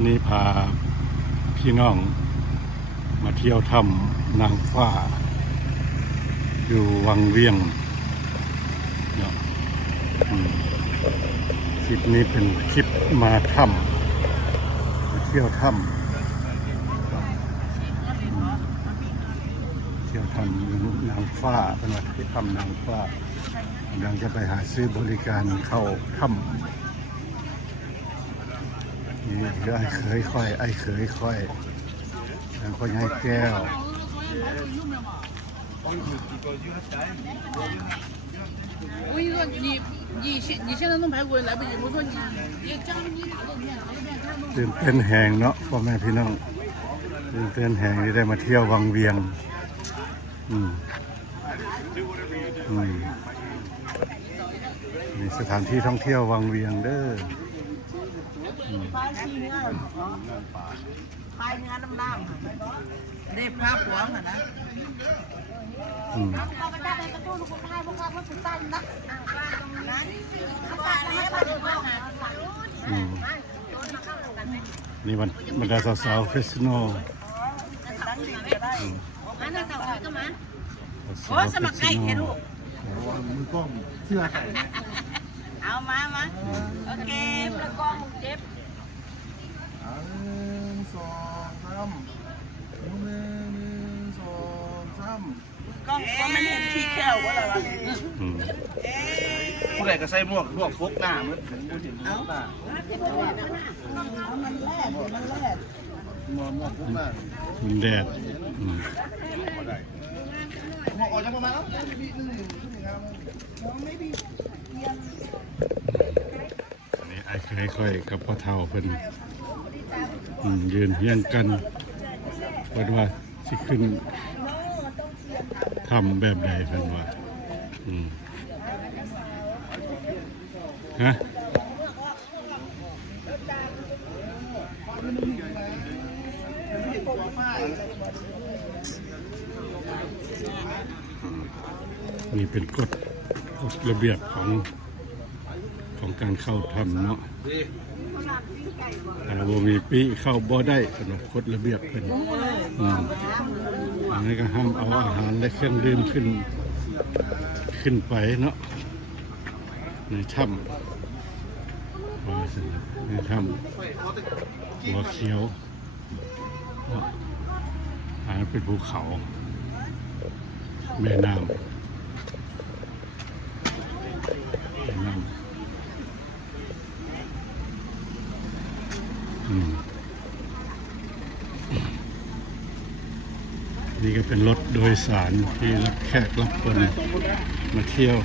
นนี้พาพี่น้องมาเที่ยวถ้ำนางฟ้าอยู่วังเวียงเนาะคลิปนี้เป็นคลิปมาถ้ำมาเที่ยวถ้ำเที่ยวถ้ำนางฟ้าเป็นว่าที่ถ้ำนางฟ้ากำลังจะไปหาซื้อบริการเข้าถ้ำนี่คือไอ้เคยค่อยไอ้เคยค่อยทางคนให้แก้ว我跟你说，你现在弄排骨来不及。我说你加你哪个面哪个面，他弄。ตื่นเต้นแหงเนาะพ่อแม่พี่น้องตื่นเต้นแหงที่ได้มาเที่ยววังเวียงมีสถานที่ท่องเที่ยววังเวียงเด้อพายเนื้อน้ำๆได้พระผัวเหรอนะเราไปได้กระตุ้นคนไทยพวกเราพวกสุดตันนะนี่บรรดาสาวๆเฟสโนโอ้สมัครไก่เห็นลูกมือกล้องเสื้อไก่เอามาโอเคประกองเจ็บ1 2 31 2 3ก็ไม่เห็นขี้แก้วว่าอะไรผู้ใดก็ใส่หมวกพกหน้ามือถึงผู้เห็นหน้ามันแรกหมวกพกหน้ามันแดดหมวกออกจากประมาณแล้วนี่ไอ้เคยค่อยกับพ่อเฒ่าเพิ่นยืนเฮียงกันเพิ่นว่าสิขึ้นทำแบบใดเพิ่นว่าฮะนี่เป็นกฎระเบียบของการเข้าถ้ำเนาะถ้าบ่มีปีเข้าบ่ได้เป็นกฎระเบียบเพิ่นอันนี้ก็ห้ามเอาอาหารและเครื่องดื่มขึ้นไปเนาะในถ้ำในถ้ำหัวเขียวอันนั้นเป็นภูเขาแม่น้ำนี่ก็เป็นรถโดยสารที่รับแขกรับคนมาเที่ยว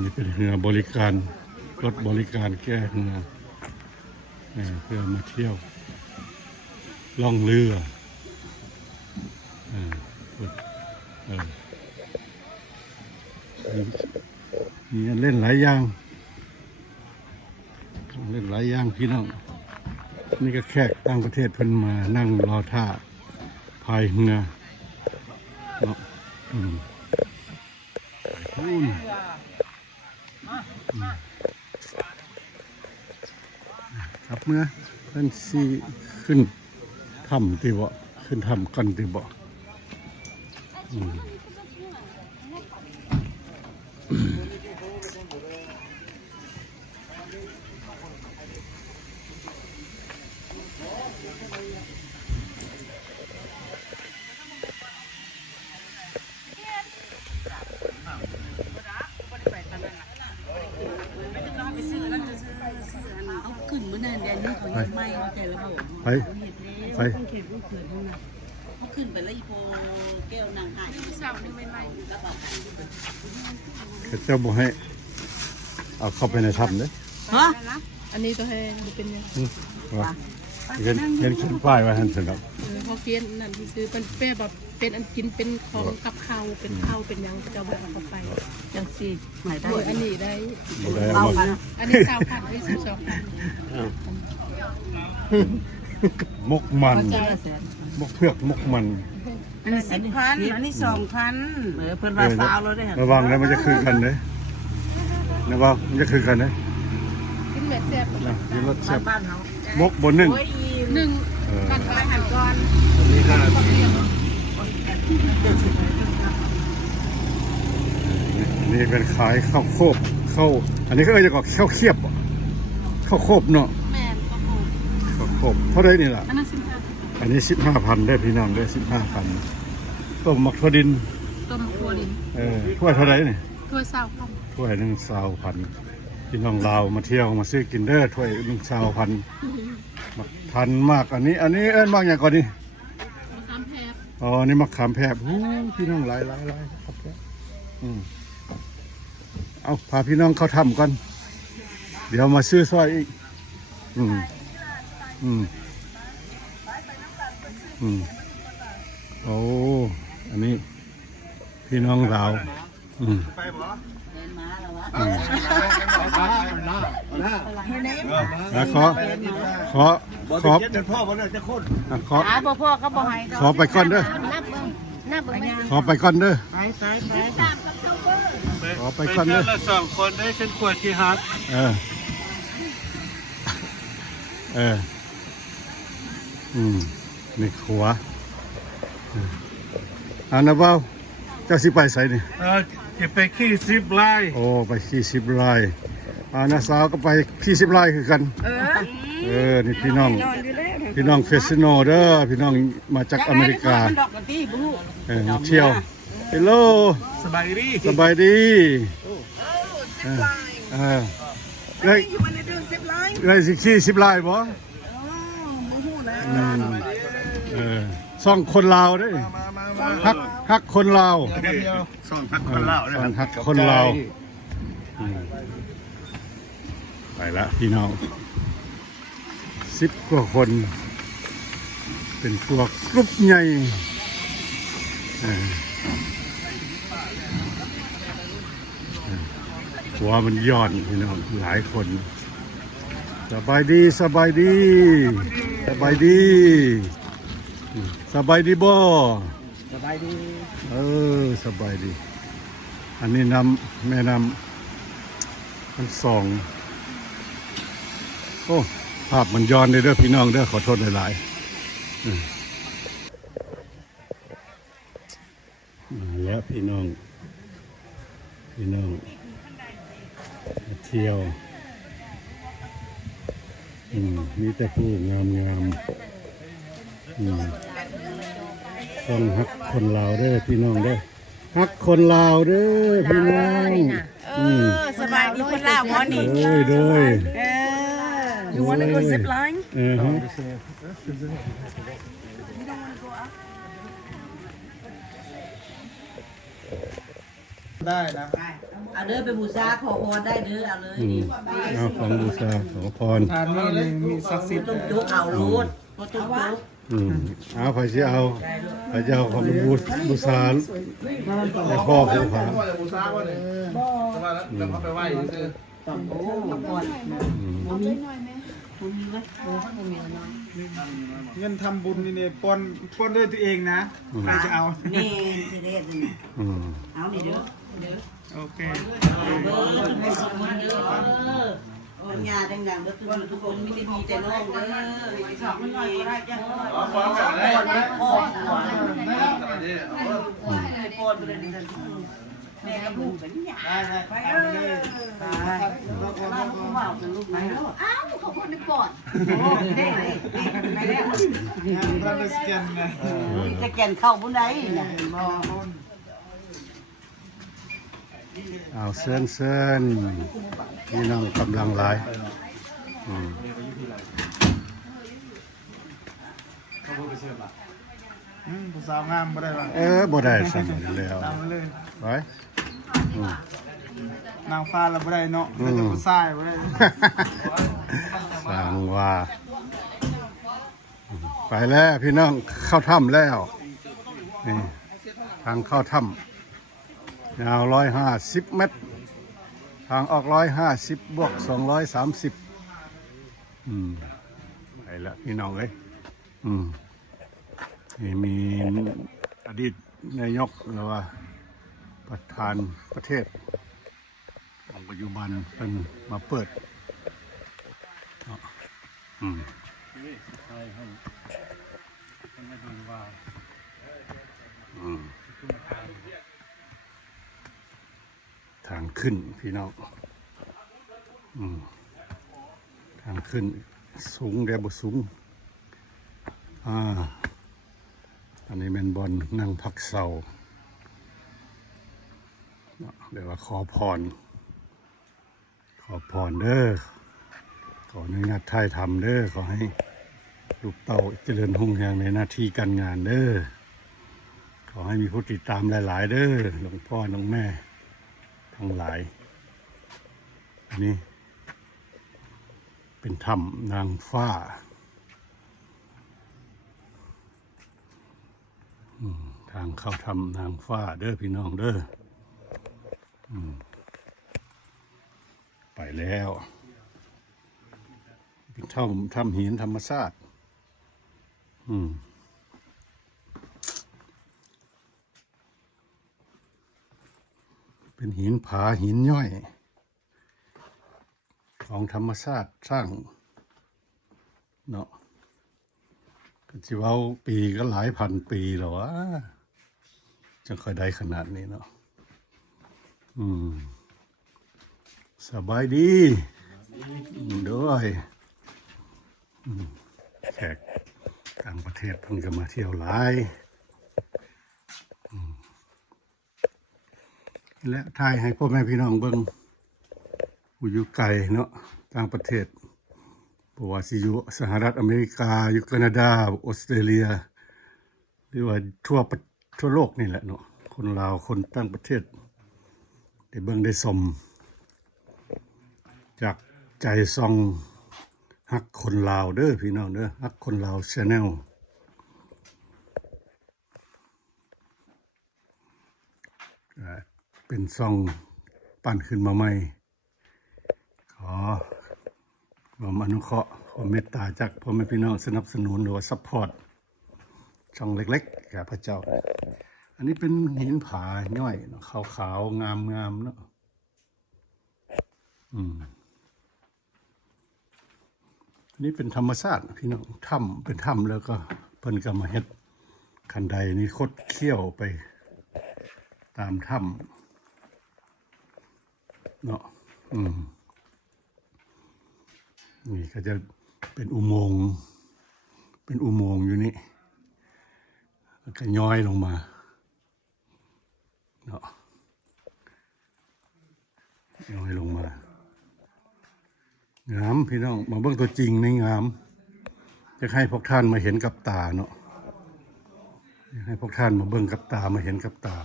นี่เป็นเรือบริการรถบริการแก้เรือเพื่อมาเที่ยวล่องเรือมีเล่นหลายอย่างเล่นหลายอย่างพี่น้องนี่ก็แขกต่างประเทศเพิ่นมานั่งรอท่าพายเรือเนาะครับเมื่อเพิ่นสิขึ้นถ้ำติบ่ขึ้นถ้ำกันติบ่เอาขึ้นเมื่อนั้นเดี๋ยวนี้เขายังไม่แต่ระบบไปต้องเข็นลูกเขื่อนเท่านั้นเขาขึ้นไปแล้วอีโปแก้วนางหายเศร้านี่ไม่แล้วบอกเจ้าบอกให้เอาเข้าไปในถ้ำเลยฮะอันนี้ตัวแทนเป็นยังเห็นขึ้นป้ายไว้หันเสร็จแล้วเขาเขียนนั่นคือเป็นเป้แบบเป็นอันกินเป็นของกับข้าวเป็นข้าวเป็นยังจะแบบเข้าไปอย่างสิหมายได้อันนี้ได้อันนี้สาวพันธุ์ที่12,000 มกมัน เข้าใจ มกเผือกมกมัน อันนี้10,000อันนี้2,000เพิ่นว่าสาวแล้วเด้อ ระวังนะมันจะคือกันเลยนะว่ามันจะคือกันเลย กินแม่แซ่บ นะมีรสแซ่บ บ้านเฮาม กบนนึ่ง โอ้ยอิ่ม หนึ่ง เออ กัน ไปหันก่อน อันนี้ก็อันนี้เป็นขายข้าวโคบข้าวอันนี้ก็จะก็ข้าวเคียบบ่ข้าวโคบเนาะ แม่นก็โห ข้าวโคบเท่าไรนี่ล่ะ อันนั้น15 อันนี้15,000ได้พี่น้องได้15,000ต้มมักถั่วดิน ต้มครัวดิน ถ้วยเท่าไรนี่ ถ้วยเศร้าครับ ถ้วย1,20,000พี่น้องลาวมาเที่ยวมาซื้อกินเด้อถ้วย1,20,000มักทันมากอันนี้เอิ้นมากอย่างก่อนนี่ มะขามแพบ อ๋อนี่มะขามแพบพี่น้องหลายครับเอาพาพี่น้องเข้าถ้ำก่อนเดี๋ยวมาซื้อสร้อยอีกโอ้อันนี้พี่น้องลาวไปบ่ แล้วขอ บ่เจ็ดพ่อบ่ได้จะคน บ่พ่อก็บ่ให้ ขอไปก่อนเด้อ นับเบิ่งแม่ ขอไปก่อนเด้อ ไป ขอไปก่อนเด้อ ละ2คนได้เป็นขวดที่ฮัก นี่ขัวอันนั้นเปล่าเจ้าสิไปใส่นี่ จะไปขี้10ลาย โอ้ไปขี่10ไร่น้าสาวก็ไปขี่10ไร่คือกันนี่พี่น้องเฟสซิโนเด้อพี่น้องมาจากอเมริกา ดอกกะตี้บ่ฮู้ มาเที่ยวเฮลโล สบายดี สบายดีได้ อยู่มันได้10ล้าน ได้สิขี่10ไร่บ่ บ่ฮู้แล้ว ซ่องคนลาวเด้อ มา ฮักคนลาว ซ่อนพักคนลาว ซ่องฮักคนลาวไปละพี่น้อง10กว่าคน เป็นตัวกรุ๊ปใหญ่หัวมันย้อนพี่น้องหลายคนสบายดีสบายดีบ่ สบายดี สบายดี อันนี้น้ำแม่น้ำมันส่องโอ้ภาพมันย้อนเลยเด้อพี่น้องเด้อขอโทษหลายๆมาแล้วพี่น้องมาเที่ยวมีแต่ผู้งามต้องฮักคนลาวเด้อพี่น้องเด้อฮักคนลาวเด้อพี่น้อง สบายดีคนลาวบ่นี่ โดย You want to go zip line ฮะ ได้นะ เอาเด้อไปบูชาขอพรได้เด้อเอาเลยนี่ เอาของบูชาขอพร ทานนี่มีศักดิ์สิทธิ์ ตุ้มจุกเอารูดบ่ตุ้มจุก เอาไปสิเอาไปจะเอาของบูชาในพ่อผู้ผา พ่อจะบูชาบ่เนี่ยแต่ว่าแล้วเขาไปไหว้ซื่อ โอ้ก่อนบ่มีเว้ยบ่บ่มีน้อย เงินทำบุญนี่เนี่ยปนด้วยตัวเองนะใครจะเอา นี่สิเด้อนี่ เอานี่เด้อ โอเค เด้อให้สมมาเด้อโอ้ยาดังๆเด้อทุกคนมีแต่ดีแต่น้องเด้อให้สอบมันหน่อยก็ได้จ้ะ ๆเอาฟังกันได้ไหม พ่อ นี่เอา พ่อดูแลดีกันแม่กับลูกเป็นหยัง ได้ได้ ไป เอา เด้ ไปเลย อว้าวลูกไหนเด้ออ้าวเขาพูดนึกก่อนโอ้เด้ไปแล้ว เราได้สแกนนะ จะแก่นเข้าบุญใดน่ะบ่ เอาเซินพี่น้องกำลังหลาย ผู้สาวงามบ่ได้หรอ บ่ได้สั่งแล้ว ตามเลย ไป นางฟ้าเราบ่ได้เนาะเราจะผู้ชายบ่ได้ สั่งว่าไปแล้วพี่น้องเข้าถ้ำแล้วนี่ทางเข้าถ้ำยาว150 เมตร ทางออก150 บวก230ไปแล้วพี่น้องเอ้ย นี่มีอดีตนายกหรือว่าประธานประเทศของปัจจุบันเป็นมาเปิดใช่ให้มาดูว่าทางขึ้นพี่น้องทางขึ้นสูงแต่บ่สูงอันนี้เป็นบอลนั่งพักเสาเดี๋ยวว่าขอพรเด้อขออนุญาตถ่ายทำเด้อขอให้ลูกเต่าเจริญรุ่งเรืองในหน้าที่การงานเด้อขอให้มีผู้ติดตามหลายๆเด้อหลวงพ่อหลวงแม่ทั้งหลายอันนี้เป็นถ้ำนางฟ้าทางเข้าถ้ำนางฟ้าเด้อพี่น้องเด้อไปแล้วเป็นถ้ำหินธรรมชาติเป็นหินผาหินย่อยของธรรมชาติสร้างเนาะก็จะว่าปีก็หลายพันปีแล้ววะจะค่อยได้ขนาดนี้เนาะสบายดีด้วยแขกต่างประเทศเพิ่งจะมาเที่ยวหลายและถ่ายให้พ่อแม่พี่น้องเบิ่งผู้อยู่ไกลเนาะต่างประเทศบ่ว่าสิอยู่สหรัฐอเมริกาอยู่แคนาดาออสเตรเลียหรือว่าทั่วโลกนี่แหละเนาะคนลาวคนต่างประเทศได้เบิ่งได้ชมจากใจซองฮักคนลาวเด้อพี่น้องเด้อฮักคนลาวชาแนลเป็นซองปั้นขึ้นมาใหม่ขอความอนุเคราะห์ความเมตตาจากพ่อแม่พี่น้องสนับสนุนหรือว่าซัพพอร์ตช่องเล็กๆกับพระเจ้าอันนี้เป็นหินผาย่อยขาวๆงามๆเนาะอันนี้เป็นธรรมชาติพี่น้องถ้ำเป็นถ้ำแล้วก็เพิ่นก็มาเฮ็ดคันไดนี่คดเขี้ยวไปตามถ้ำเนาะนี่ก็จะเป็นอุโมงค์อยู่นี่แล้วก็ย้อยลงมาเนาะย้อยลงมางามพี่น้องมาเบิ่งตัวจริงในงามจะให้พวกท่านมาเห็นกับตาเนาะให้พวกท่านมาเบิ่งกับตามาเห็นกับตา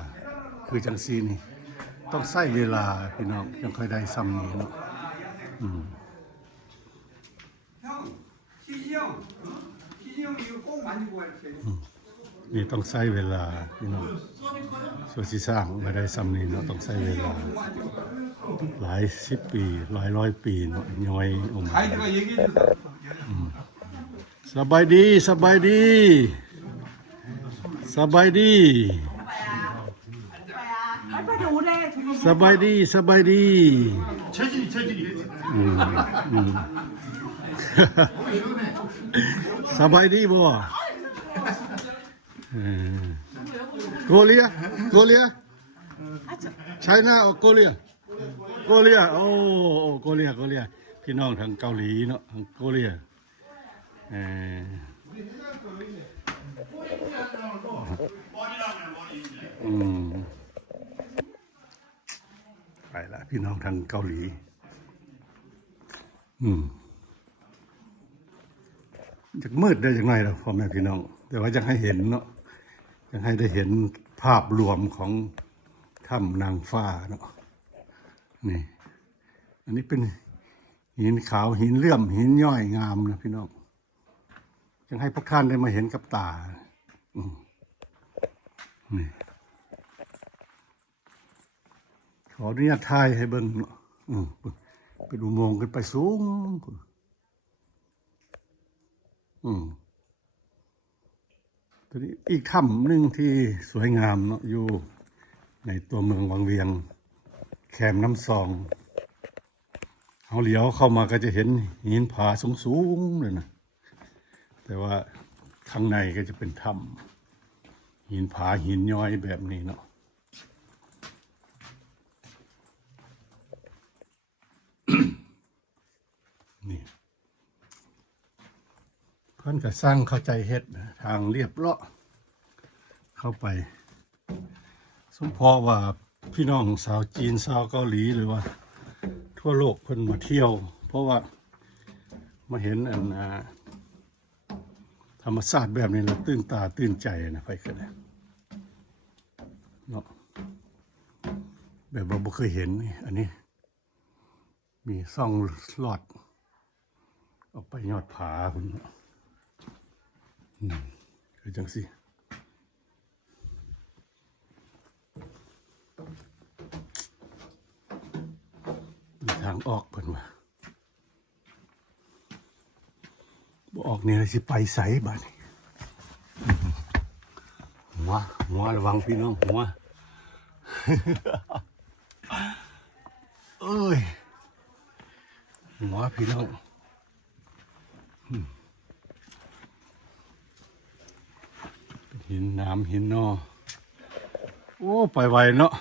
คือจังซี่นี่ต้องใช้เวลาพี่น้องยังค่อยได้ซ้ำนี้เนาะนี่ต้องใช้เวลาพี่น้องส่วนที่สร้างมาได้ซ้ำนี้เนาะต้องใช้เวลาหลายสิบปีร้อยปีเนาะย้อยออกมาสบายดีสบายดีสบายดีสบายดีสบายดีสบายดีบ่โกเลียไชน่าออกโกเลียโอ้โกเลียพี่น้องทางเกาหลีเนาะทางโกเลียไปละพี่น้องทางเกาหลีจะมืดได้ยังไงล่ะพ่อแม่พี่น้องแต่ว่าจะให้เห็นเนาะจะให้ได้เห็นภาพรวมของถ้ำนางฟ้าเนาะนี่อันนี้เป็นหินขาวหินเลื่อมหินย่อยงามนะพี่น้องยังให้พวกท่านได้มาเห็นกับตานี่ขออนุญาตถ่ายให้เบิ่งเนาะเป็นอุโมงค์ขึ้นไปสูง ตัวนี้อีกถ้ำหนึ่งที่สวยงามเนาะอยู่ในตัวเมืองวังเวียงแคมน้ำซองเอาเหลียวเข้ามาก็จะเห็นหินผาสูงๆเลยนะแต่ว่าข้างในก็จะเป็นถ้ำหินผาหินย้อยแบบนี้เนาะนี่เพื่อนก็สร้างเข้าใจเฮ็ดนะทางเรียบเลาะเข้าไปสมพอว่าพี่น้องสาวจีนสาวเกาหลีหรือว่าทั่วโลกเพิ่นมาเที่ยวเพราะว่ามาเห็นธรรมชาติแบบนี้แล้วตื่นตาตื่นใจนะไปกันเลยเนาะแบบว่าบ่เคยเห็นนี่อันนี้มีซ่องลอดออกไปยอดผาคุณคือจังสิมีทางออกเพิ่นว่าบ่ออกนี่เลยสิไปไสบัดนี้หัวระวังพี่น้องหัว เอ้ยหัวพี่น้องหินน้ำหินนอโอ้ไปไวเนาะ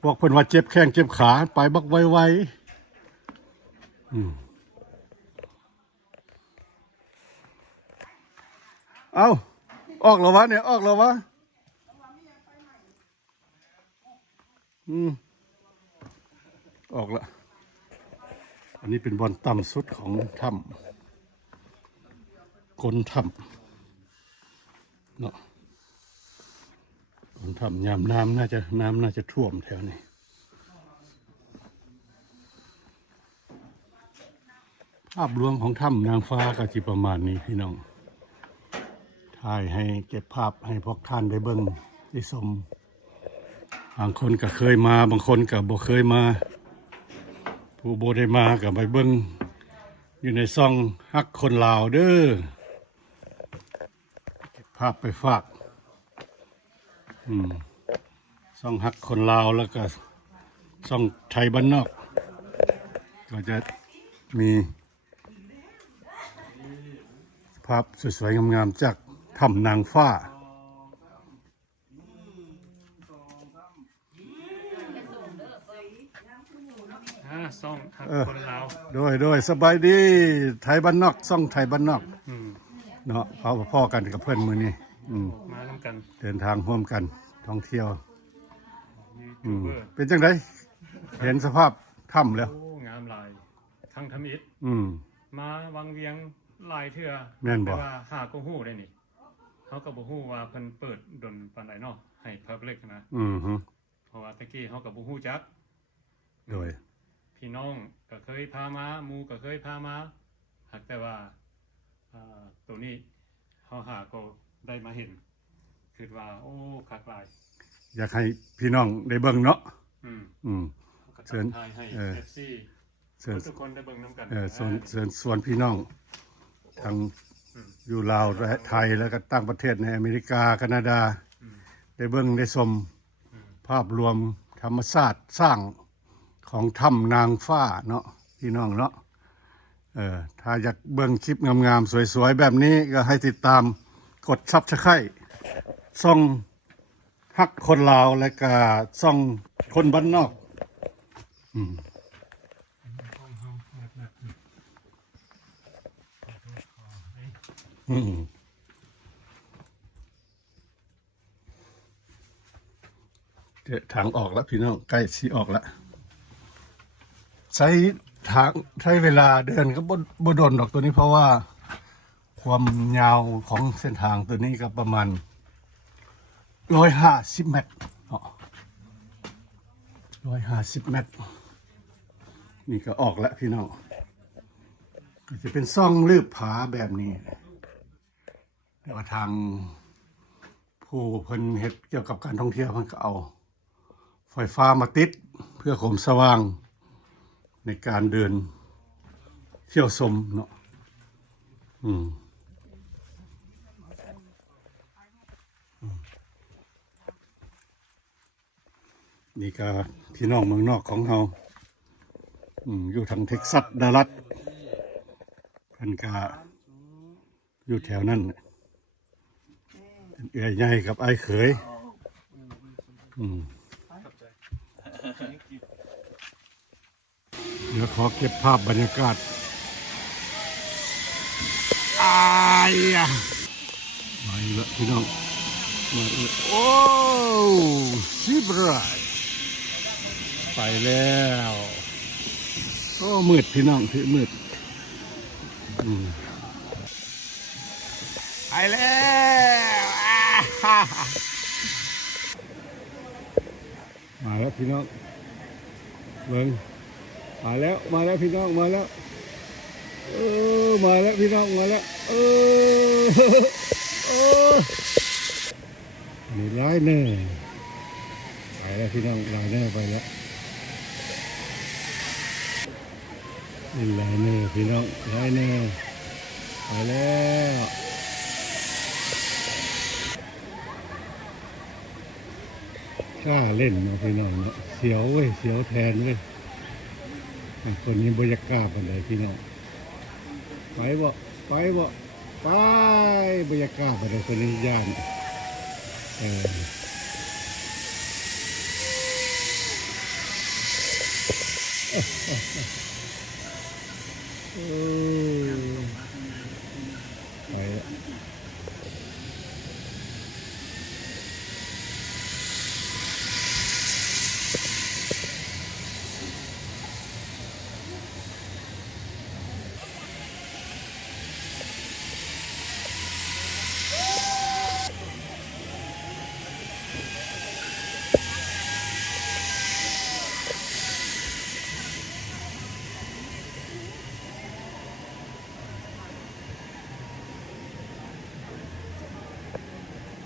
พวกเพิ่นว่าเจ็บแข้งเจ็บขาไปบักไวเอาออกแล้ววะเนี่ยออกแล้ววะออกละอันนี้เป็นบอนต่ำสุดของถ้ำก้นถ้ำเนาะก้นถ้ำยามน้ำน่าจะท่วมแถวนี้ภาพรวมของถ้ำนางฟ้าก็จะประมาณนี้พี่น้องถ่ายให้เก็บภาพให้พวกท่านได้เบิ่งได้ชมบางคนก็เคยมาบางคนก็บ่เคยมาผู้บ่ได้มาก็ไปเบิ่งอยู่ในซ่องฮักคนลาวเด้อเก็บภาพไปฝากซ่องฮักคนลาวแล้วก็ซ่องไทยบ้านนอกก็จะมีภาพสวยๆงามๆจากถ้ำนางฟ้าซ่องหักคนลาวโดยสบายดีไทยบ้านนอกซ่องไทยบ้านนอกเนาะเอาพ่อกันกับเพื่อนมือนี่มาร่วมกันเดินทางร่วมกันท่องเที่ยวยูทูบเบอร์เป็นจังไดเห็นสภาพถ้ำแล้วโอ้งามหลายทั้งทำอิฐมาวังเวียงหลายเทื่อแม่นบ่ว่าหาก็ฮู้ได้นี่เขาก็บ่ฮู้ว่าเพิ่นเปิดดนปานใดเนาะให้พับเล็กนะเพราะว่าตะกี้เขาก็บ่ฮู้จักโดยพี่น้องก็เคยพามาหมู่ก็เคยพามาหากแต่ว่าตัวนี้เขาหาก็ได้มาเห็นคิดว่าโอ้คักหลายอยากให้พี่น้องได้เบิ่งเนาะเชิญให้ FC ทุกคนได้เบิ่งนำกันเชิญส่วนพี่น้องทางอยู่ลาวและไทยแล้วก็ต่างประเทศในอเมริกาแคนาดาได้เบิ่งได้ชมภาพรวมธรรมชาติสร้างของถ้ำนางฟ้าเนาะพี่น้องเนาะถ้าอยากเบิ่งคลิปงามๆสวยๆแบบนี้ก็ให้ติดตามกดซับสไครบ์ซ่องฮักคนลาวและก็ซ่องคนบ้านนอกทางออกแล้วพี่น้องใกล้สิออกแล้วใช้เวลาเดินก็บ่ดนดอกตัวนี้เพราะว่าความยาวของเส้นทางตัวนี้ก็ประมาณ150 เมตร150 เมตรนี่ก็ออกแล้วพี่น้องก็จะเป็นซ่องลืบผาแบบนี้แต่ว่าทางผู้เพิ่นเฮ็ดเกี่ยวกับการท่องเที่ยวเพิ่นก็เอาไฟฟ้ามาติดเพื่อข่มสว่างในการเดินเที่ยวชมเนาะ นี่ก็พี่น้องเมืองนอกของเราอยู่ทางเท็กซัสดัลลัสเพิ่นก็อยู่แถวนั้นเป็นเอื้อยใหญ่กับไอ้เขยเดี๋ยวขอเก็บภาพบรรยากาศมาอีกแล้วพี่น้องมาอีกโอ้ซีบรายไปแล้วโอ้มืดพี่น้องถือมืดไปแล้วมาแล้วพี่น้องเบิ่งมาแล้วพี่น้องมาแล้วมาแล้วพี่น้องมาแล้วนี่ไลเนอร์ไปแล้วพี่น้องไลเนอร์ไปแล้วนี่ไลเนอร์พี่น้องไลเนอร์ไปแล้วกล้าเล่นนะพี่น้องเนาะเสียวเว้ยเสียวแทนเว้ยคนนี้บรรยากาศอะไรพี่น้องไปบ่ไปบรรยากาศอะไรคนนี้ย่านไ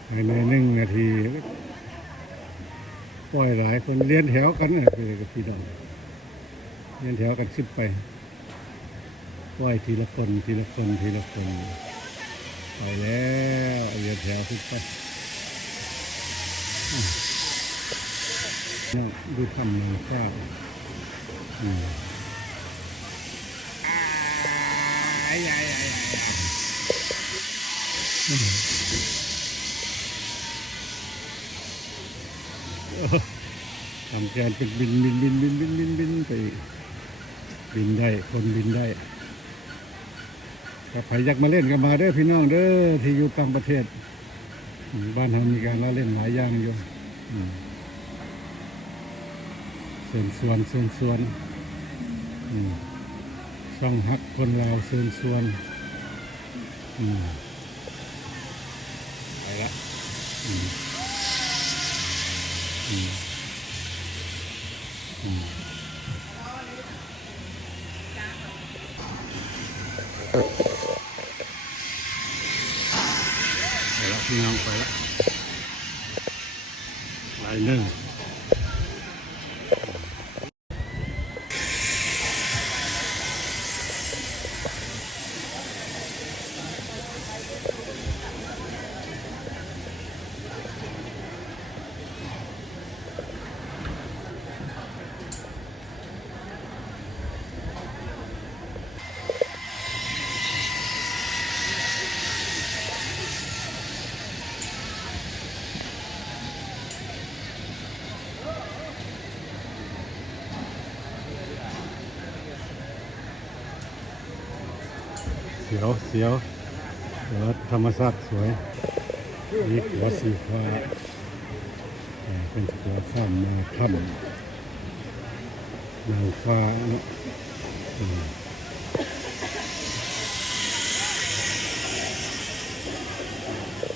ปแล้วใน1 นาทีปล่อยหลายคนเลี้ยนแถวกันนะคือกับพี่น้องเลี้ยนแถวกันขึ้นไปปล่อยทีละคนไปแล้วเลี้ยนแถวขึ้นไปดูทำมาข้าวทำการเป็นบินไปบินได้คนบินได้ถ้าใครอยากมาเล่นก็มาเด้อพี่น้องเด้อที่อยู่ต่างประเทศบ้านเรามีการเล่นหลายอย่างอยู่เชิญชวนช่องฮักคนลาวเชิญชวนไปละไปละพี่น้องไปละไลเนอร์เสียวธรรมชาติสวยนี่หัวสีฟ้าเป็นหัวข้ามมาถ้ำนางฟ้า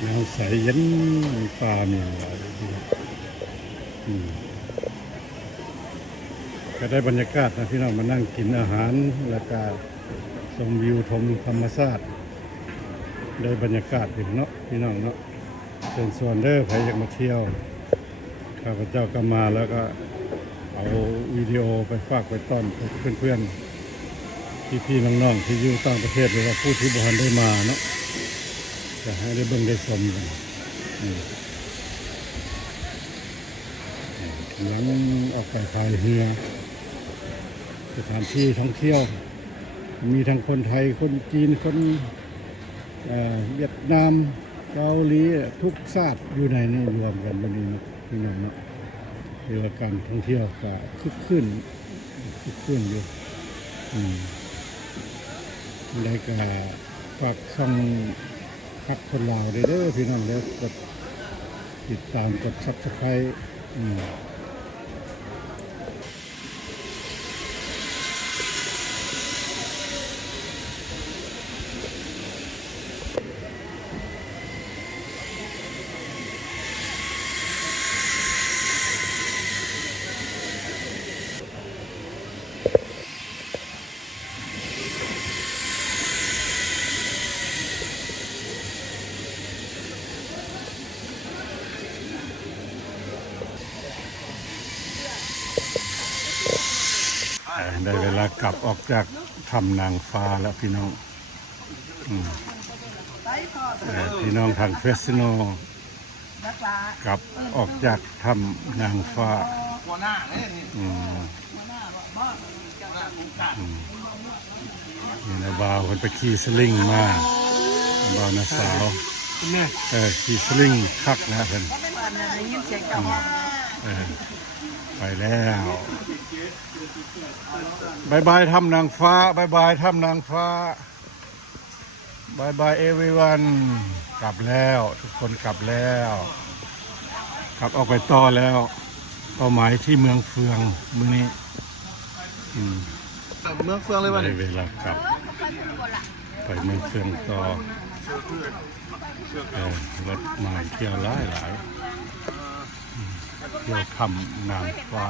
น้ำใสเย็นปลามีอะไรก็ได้บรรยากาศนะพี่น้องมานั่งกินอาหารแล้วก็ชมวิวชมธรรมชาติได้บรรยากาศถึงเนาะพี่น้องเนาะเป็นส่วนเด้อใครอยากมาเที่ยวข้าพเจ้าก็มาแล้วก็เอาวิดีโอไปฝากไปต้อนเพื่อนๆพี่ๆน้องๆที่อยู่ต่างประเทศหรือว่าผู้ที่บ่ทันได้มาเนาะจะให้ได้เบิ่งได้ชมกัน ยังออกไปพายเรือสถานที่ท่องเที่ยว มีทั้งคนไทยคนจีนคนเวียดนามเกาหลีทุกชาติอยู่ในนี้รวมกันวันนี้นะพี่น้องเนาะเรือการท่องเที่ยวก็คึกคืนอยู่ได้ก็ฝากช่องพักคนลาวเด้อพี่น้องแล้วกดติดตามกด Subscribe ได้เวลากลับออกจากถ้ำนางฟ้าแล้วพี่น้องพี่น้องทางเฟสโนกลับออกจากถ้ำนางฟ้านี่นะบ่าวคนไปขี่สลิงมาบ่าวนะสาวขี่สลิงคักนะเพิ่นไปแล้วบายบายถ้ำนางฟ้าบายบายถ้ำนางฟ้าบายบายeveryone กลับแล้วทุกคนกลับแล้วกลับออกไปต่อแล้วเป้าหมายที่เมืองเฟืองมื้อนี้เมืองเฟืองเลยวัน ได้ นี้ เวลากลับไปเมืองเฟืองต่อรถมาเที่ยวหลายเที่ยวถ้ำนางฟ้า